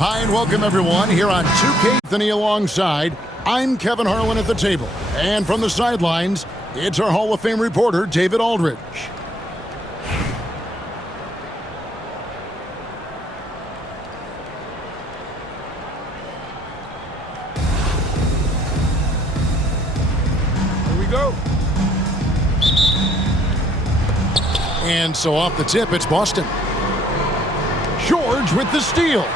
Hi and welcome everyone here on 2K Anthony alongside. I'm Kevin Harlan at the table. And from the sidelines, it's our Hall of Fame reporter, David Aldridge. Here we go. And so off the tip, it's Boston. George with the steal.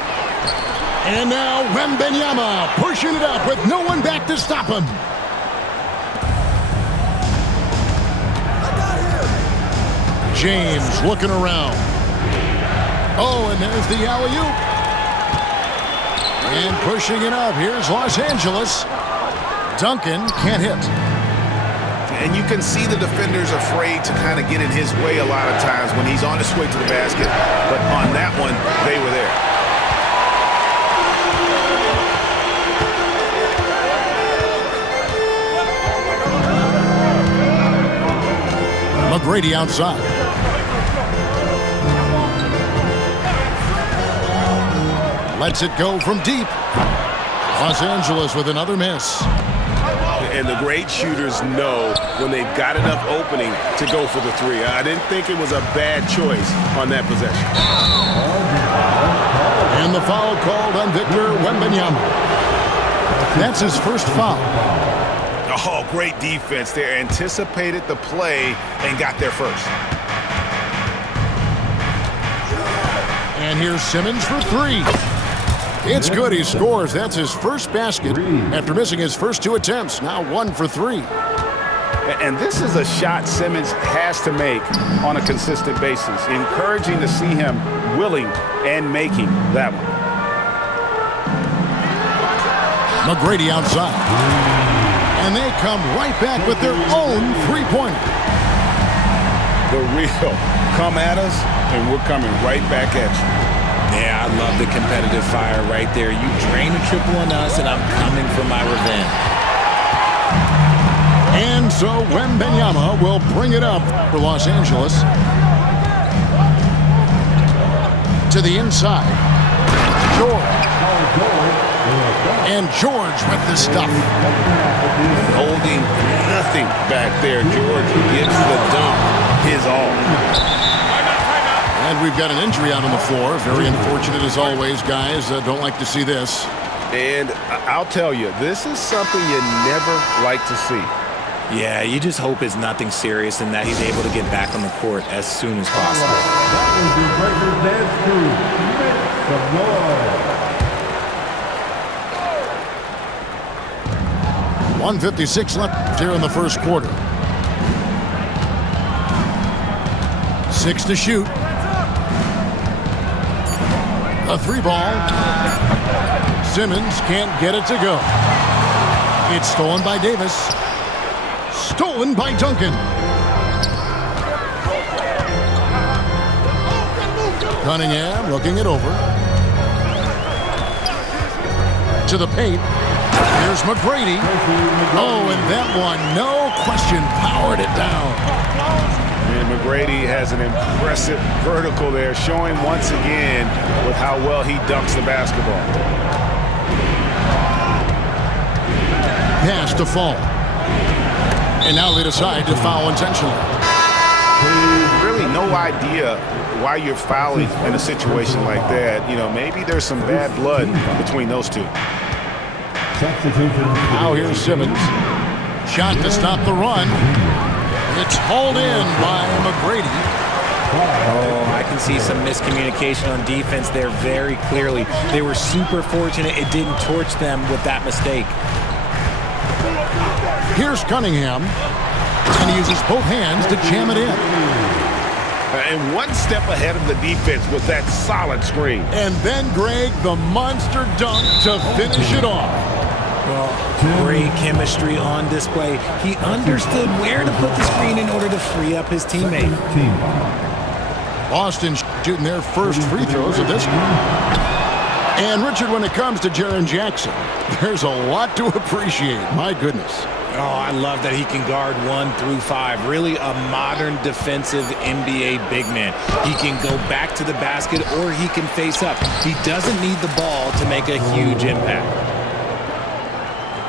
And now Wembanyama pushing it up with no one back to stop him. James looking around. Oh, and there's the alley-oop. And pushing it up. Here's Los Angeles. Duncan can't hit. And you can see the defenders afraid to kind of get in his way a lot of times when he's on his way to the basket. But on that one, they were there. McGrady outside. Lets it go from deep. Los Angeles with another miss. And the great shooters know when they've got enough opening to go for the three. I didn't think it was a bad choice on that possession. And the foul called on Victor Wembanyama. That's his first foul. Oh, great defense there. Anticipated the play and got there first. And here's Simmons for three. It's good, he scores. That's his first basket after missing his first two attempts. Now 1 for 3. And this is a shot Simmons has to make on a consistent basis. Encouraging to see him willing and making that one. McGrady outside. And they come right back with their own three-pointer. The real come at us, and we're coming right back at you. Yeah, I love the competitive fire right there. You drain a triple on us, and I'm coming for my revenge. And so Wembanyama will bring it up for Los Angeles. To the inside. George. And George with the stuff. Holding nothing back there. George gives the dunk his all. And we've got an injury out on the floor. Very unfortunate as always, guys. Don't like to see this. And I'll tell you, this is something you never like to see. Yeah, you just hope it's nothing serious and that he's able to get back on the court as soon as possible. That is the Breakers dance crew. Make some noise. 1:56 left here in the first quarter. 6 to shoot. A three ball. Simmons can't get it to go. It's stolen by Davis. Stolen by Duncan. Cunningham looking it over. To the paint. Here's McGrady. Oh, and that one, no question, powered it down. And McGrady has an impressive vertical there, showing once again with how well he dunks the basketball. Pass to Fall. And now they decide to foul intentionally. Really no idea why you're fouling in a situation like that. You know, maybe there's some bad blood between those two. Now here's Simmons. Shot to stop the run. It's hauled in by McGrady. Oh, I can see some miscommunication on defense there very clearly. They were super fortunate it didn't torch them with that mistake. Here's Cunningham. And he uses both hands to jam it in. And one step ahead of the defense with that solid screen. And then, Greg, the monster dunk to finish it off. Well, great chemistry on display. He understood where to put the screen in order to free up his teammate. Boston shooting their first free throws of this game. And Richard, when it comes to Jaren Jackson, there's a lot to appreciate. My goodness. Oh, I love that he can guard 1 through 5. Really a modern defensive NBA big man. He can go back to the basket or he can face up. He doesn't need the ball to make a huge impact.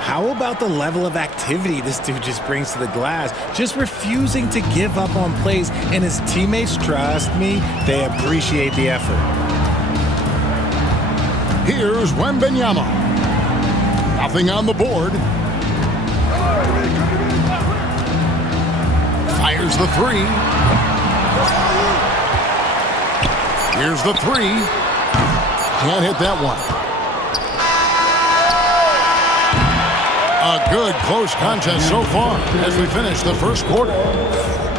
How about the level of activity this dude just brings to the glass? Just refusing to give up on plays, and his teammates, trust me, they appreciate the effort. Here's Wembanyama. Nothing on the board. Fires the 3. Here's the 3. Can't hit that one. A good close contest so far as we finish the first quarter.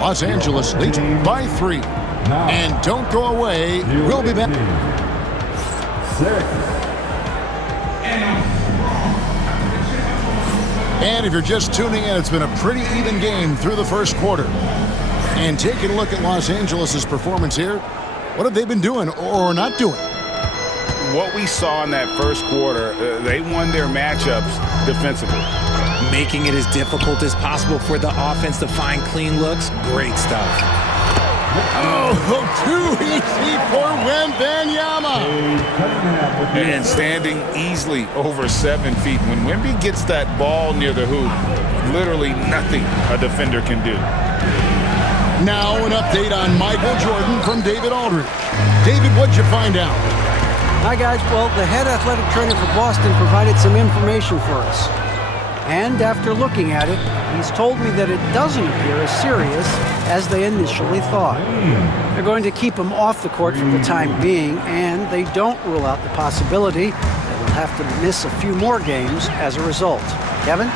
Los Angeles leads by 3. And don't go away. We'll be back. 6. And if you're just tuning in, it's been a pretty even game through the first quarter. And taking a look at Los Angeles' performance here, what have they been doing or not doing? What we saw in that first quarter, they won their matchups defensively. Making it as difficult as possible for the offense to find clean looks. Great stuff. Oh, too easy for Wembanyama. And standing easily over 7 feet. When Wemby gets that ball near the hoop, literally nothing a defender can do. Now an update on Michael Jordan from David Aldridge. David, what'd you find out? Hi, guys. Well, the head athletic trainer for Boston provided some information for us. And after looking at it, he's told me that it doesn't appear as serious as they initially thought. They're going to keep him off the court for the time being, and they don't rule out the possibility that he'll have to miss a few more games as a result. Kevin?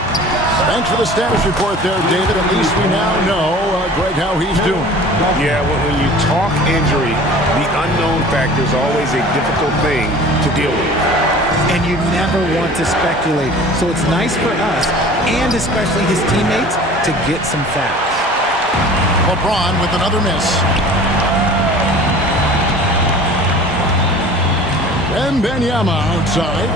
Thanks for the status report there, David. At least we now know, Greg, how he's doing. Yeah, well, when you talk injury, the unknown factor is always a difficult thing to deal with. And you never want to speculate. So it's nice for us, and especially his teammates, to get some facts. LeBron with another miss. Wembanyama outside.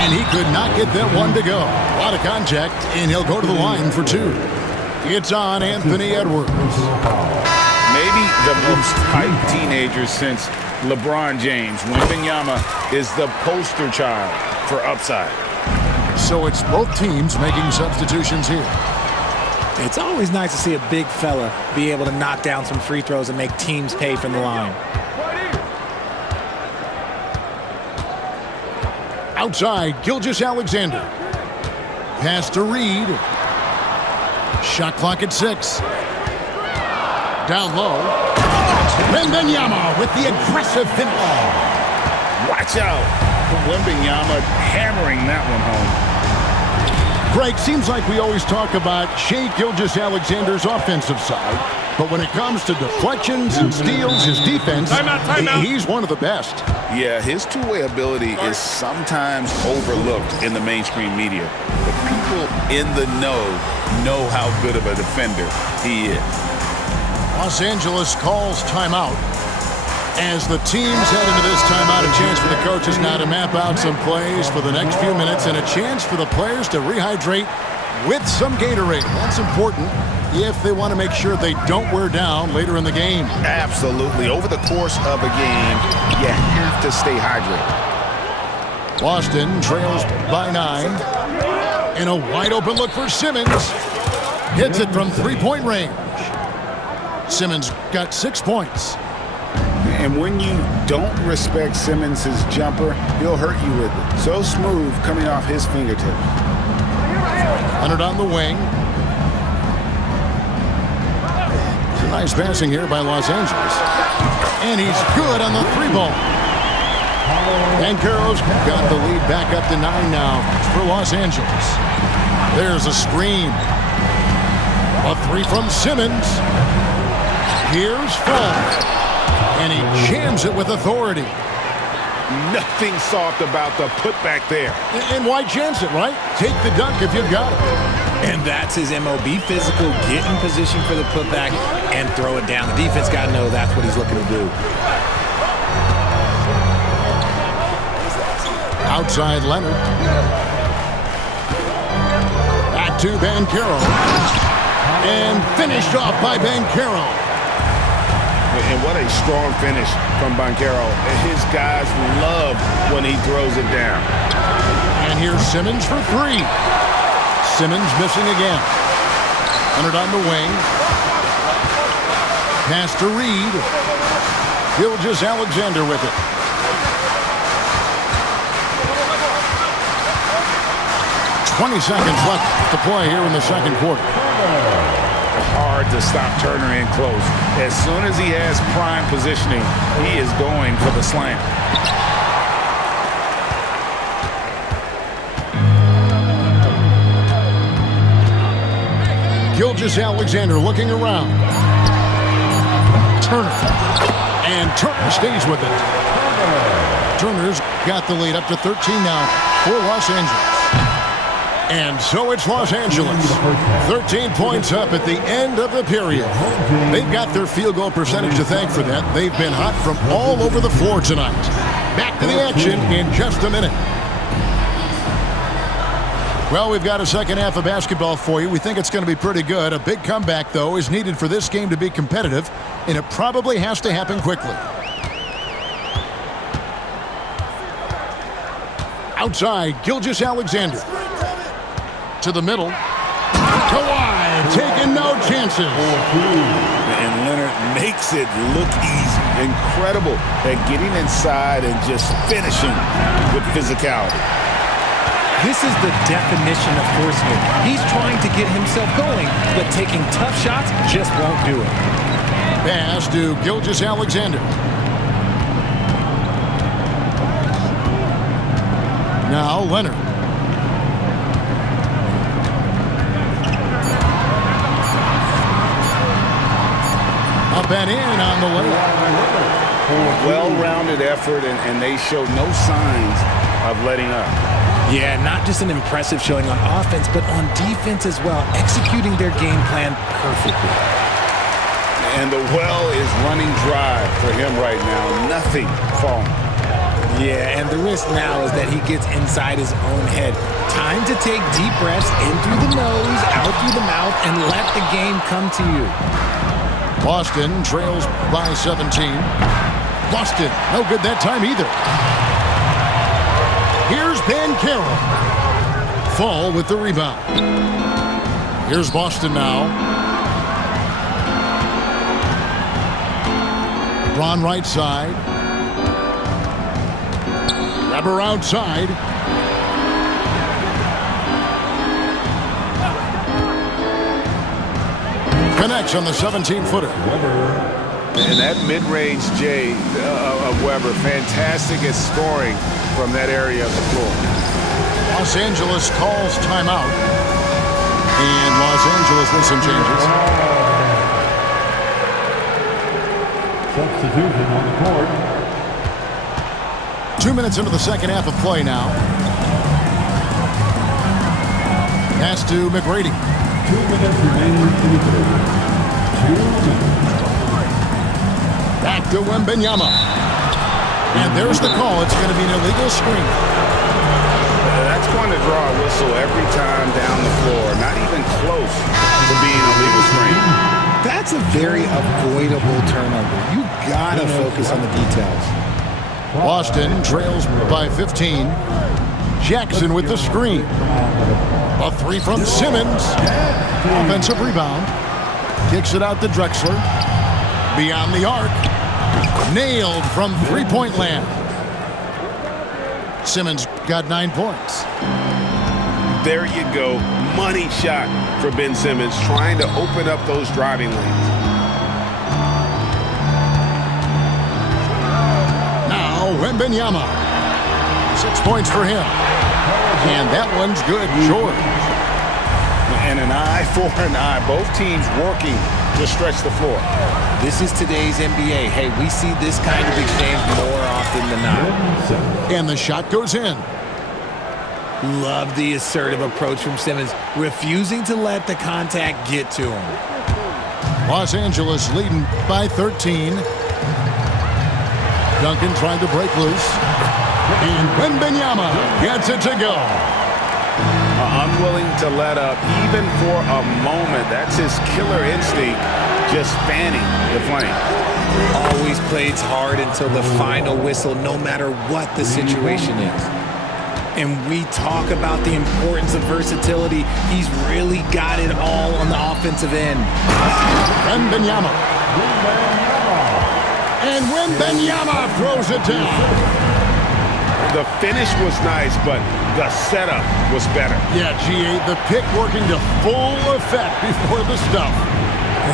And he could not get that one to go. A lot of contact, and he'll go to the line for 2. It's on Anthony Edwards. Maybe the most hyped teenager since LeBron James. Wembanyama is the poster child for upside. So it's both teams making substitutions here. It's always nice to see a big fella be able to knock down some free throws and make teams pay from the line. Outside, Gilgeous-Alexander. Pass to Reed. Shot clock at 6. Down low. Wembanyama with the aggressive finish. Watch out. Wembanyama hammering that one home. Greg, seems like we always talk about Shai Gilgeous-Alexander's offensive side, but when it comes to deflections and steals, his defense, he's one of the best. Yeah, his two-way ability is sometimes overlooked in the mainstream media, but people in the know how good of a defender he is. Los Angeles calls timeout. As the teams head into this timeout, a chance for the coaches now to map out some plays for the next few minutes and a chance for the players to rehydrate with some Gatorade. That's important if they want to make sure they don't wear down later in the game. Absolutely. Over the course of a game, you have to stay hydrated. Boston trails by 9. And a wide open look for Simmons. Hits it from three-point range. Simmons got 6 points. And when you don't respect Simmons' jumper, he'll hurt you with it. So smooth coming off his fingertips. Leonard on the wing. It's a nice passing here by Los Angeles. And he's good on the 3-ball. Banchero's got the lead back up to 9 now for Los Angeles. There's a screen. A 3 from Simmons. Here's Full. And he jams it with authority. Nothing soft about the putback there. And why chance it, right? Take the dunk if you've got it. And that's his MO. Be physical, get in position for the putback, and throw it down. The defense got to know that's what he's looking to do. Outside Leonard. to Banchero. And finished off by Banchero. And what a strong finish from Banchero. His guys love when he throws it down. And here's Simmons for three. Simmons missing again. Leonard on the wing. Pass to Reed. Gilgeous-Alexander with it. "20 seconds left to play here in the second quarter. Hard to stop Turner in close. As soon as he has prime positioning, he is going for the slam. Gilgeous-Alexander looking around. Turner. And Turner stays with it. Turner's got the lead up to 13 now for Los Angeles. And so it's Los Angeles. 13 points up at the end of the period. They've got their field goal percentage to thank for that. They've been hot from all over the floor tonight. Back to the action in just a minute. Well, we've got a second half of basketball for you. We think it's going to be pretty good. A big comeback, though, is needed for this game to be competitive, and it probably has to happen quickly. Outside, Gilgeous-Alexander. To the middle. Kawhi taking no chances. And Leonard makes it look easy. Incredible at getting inside and just finishing with physicality. This is the definition of forcing it. He's trying to get himself going, but taking tough shots just won't do it. Pass to Gilgeous-Alexander. Now Leonard. Up and in on the layup. Well-rounded effort, and they show no signs of letting up. Yeah, not just an impressive showing on offense, but on defense as well, executing their game plan perfectly. And the well is running dry for him right now. Nothing falling. Yeah, and the risk now is that he gets inside his own head. Time to take deep breaths in through the nose, out through the mouth, and let the game come to you. Boston trails by 17. Boston, no good that time either. Here's Banchero. Fall with the rebound. Here's Boston now. Bron right side. Grabber outside. Connects on the 17-footer. And that mid-range J of Weber, fantastic at scoring from that area of the floor. Los Angeles calls timeout. And Los Angeles with some changes. Substitution on the court. 2 minutes into the second half of play now. Pass to McGrady. 2 minutes remaining in the third. 2 minutes. Back to Wembanyama. And there's the call. It's going to be an illegal screen. That's going to draw a whistle every time down the floor. Not even close to being a legal screen. That's a very avoidable turnover. You gotta focus on the details. Boston trails by 15. Jackson with the screen. A three from Simmons. Offensive rebound. Kicks it out to Drexler. Beyond the arc. Nailed from three-point land. Simmons got 9 points. There you go. Money shot for Ben Simmons, trying to open up those driving lanes. Now Wembanyama. 6 points for him. And that one's good, George. And an eye for an eye. Both teams working to stretch the floor. This is today's NBA. Hey, we see this kind of exchange more often than not. And the shot goes in. Love the assertive approach from Simmons, refusing to let the contact get to him. Los Angeles leading by 13. Duncan trying to break loose. And Wembanyama gets it to go. Unwilling to let up even for a moment. That's his killer instinct, just fanning the flame. Always plays hard until the final whistle, no matter what the situation is. And we talk about the importance of versatility. He's really got it all on the offensive end. Wembanyama. And Wembanyama throws it down. The finish was nice, but the setup was better. Yeah, GA, the pick working to full effect before the stuff.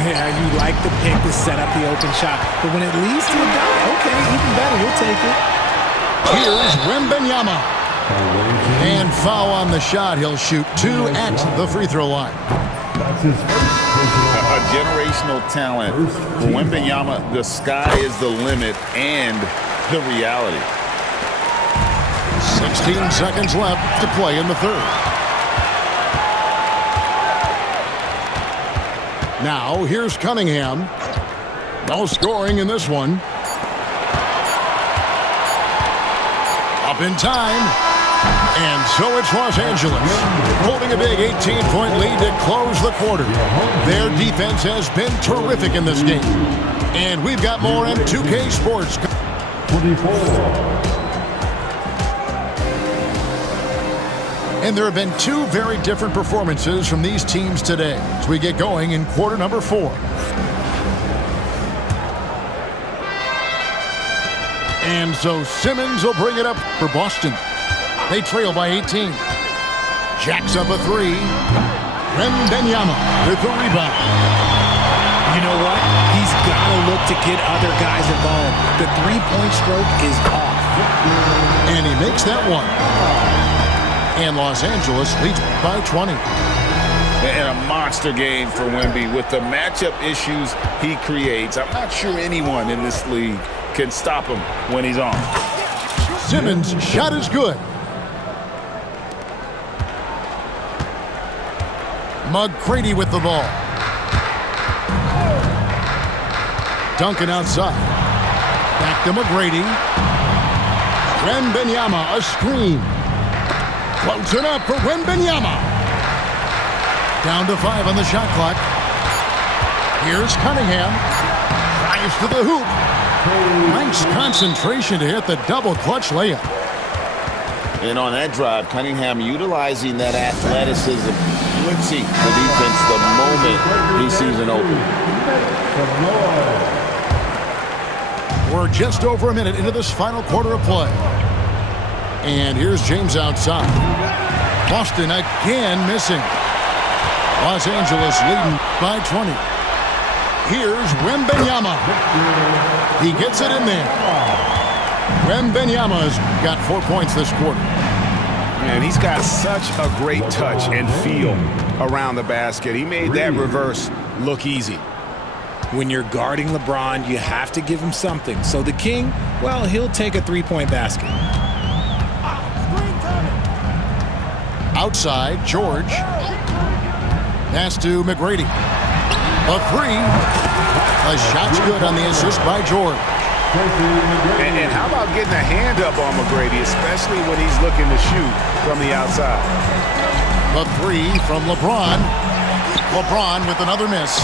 Yeah, you like the pick to set up the open shot, but when it leads to a dunk, okay, even better, he'll take it. Here's Wembanyama. And foul on the shot. He'll shoot 2 at the free throw line. That's his first A generational talent. For Wembanyama, the sky is the limit and the reality. 16 seconds left to play in the third. Now, here's Cunningham. No scoring in this one. Up in time. And so it's Los Angeles, holding a big 18-point lead to close the quarter. Their defense has been terrific in this game. And we've got more on 2K Sports. 24. And there have been 2 very different performances from these teams today as we get going in quarter number 4. And so Simmons will bring it up for Boston. They trail by 18. Jacks up a 3. Wembanyama with the rebound. You know what? He's got to look to get other guys involved. The three-point stroke is off. And he makes that one. And Los Angeles leads by 20. And a monster game for Wemby with the matchup issues he creates. I'm not sure anyone in this league can stop him when he's on. Simmons' shot is good. McGrady with the ball. Duncan outside. Back to McGrady. Wembanyama, a screen. Floats it up for Wembanyama. Down to 5 on the shot clock. Here's Cunningham. Drives to the hoop. Nice concentration to hit the double clutch layup. And on that drive, Cunningham utilizing that athleticism, blitzing the defense the moment he sees an open. We're just over a minute into this final quarter of play. And here's James outside. Boston again missing. Los Angeles leading by 20. Here's Wembanyama. He gets it in there. Wembanyama's got 4 points this quarter. Man, he's got such a great touch and feel around the basket. He made that reverse look easy. When you're guarding LeBron, you have to give him something. So the King, well, he'll take a three-point basket. Outside, George. Pass to McGrady. A 3. A shot's good on the assist by George. And how about getting a hand up on McGrady, especially when he's looking to shoot from the outside? A 3 from LeBron. LeBron with another miss.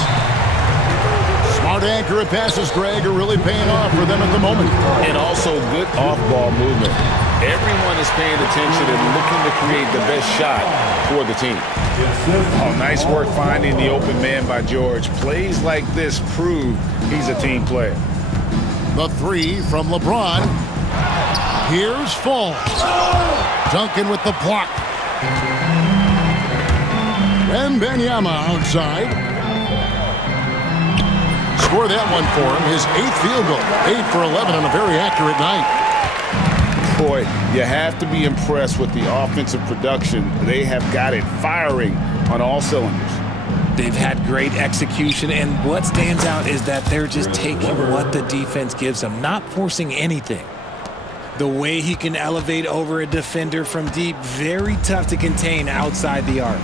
Smart accurate passes, Greg, are really paying off for them at the moment. And also good off-ball movement. Everyone is paying attention and looking to create the best shot for the team. Oh, nice work finding the open man by George. Plays like this prove he's a team player. The 3 from LeBron. Here's Fall. Duncan with the block. Wembanyama outside. Score that one for him. His 8th field goal. 8 for 11 on a very accurate night. Boy, you have to be impressed with the offensive production. They have got it firing on all cylinders. They've had great execution, and what stands out is that they're just taking what the defense gives them, not forcing anything. The way he can elevate over a defender from deep, very tough to contain outside the arc.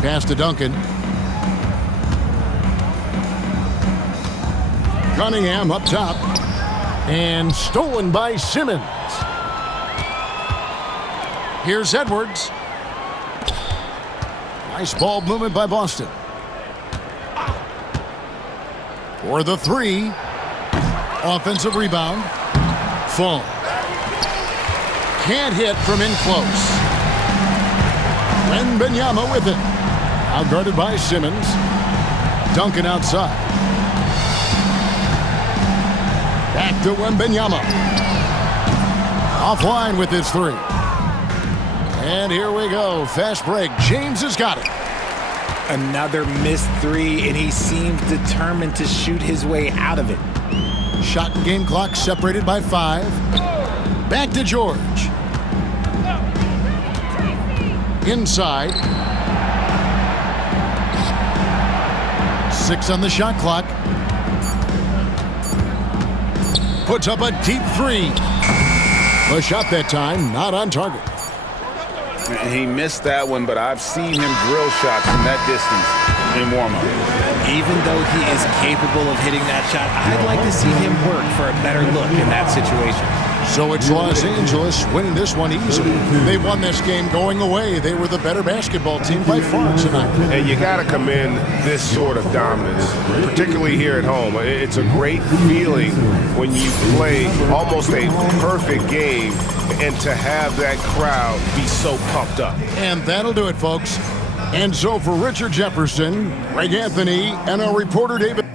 Pass to Duncan. Cunningham up top. And stolen by Simmons. Here's Edwards. Nice ball movement by Boston. For the three. Offensive rebound. Full. Can't hit from in close. Wembanyama with it. Out guarded by Simmons. Duncan outside. Back to Wembanyama. Offline with his three. And here we go. Fast break. James has got it. Another missed three, and he seems determined to shoot his way out of it. Shot and game clock separated by 5. Back to George. Inside. 6 on the shot clock. Puts up a deep three. The shot that time not on target. He missed that one, but I've seen him drill shots from that distance in warm-up. Even though he is capable of hitting that shot, I'd like to see him work for a better look in that situation. So it's Los Angeles winning this one easily. They won this game going away. They were the better basketball team by far tonight. And you got to commend this sort of dominance, particularly here at home. It's a great feeling when you play almost a perfect game and to have that crowd be so pumped up. And that'll do it, folks. And so for Richard Jefferson, Greg Anthony, and our reporter David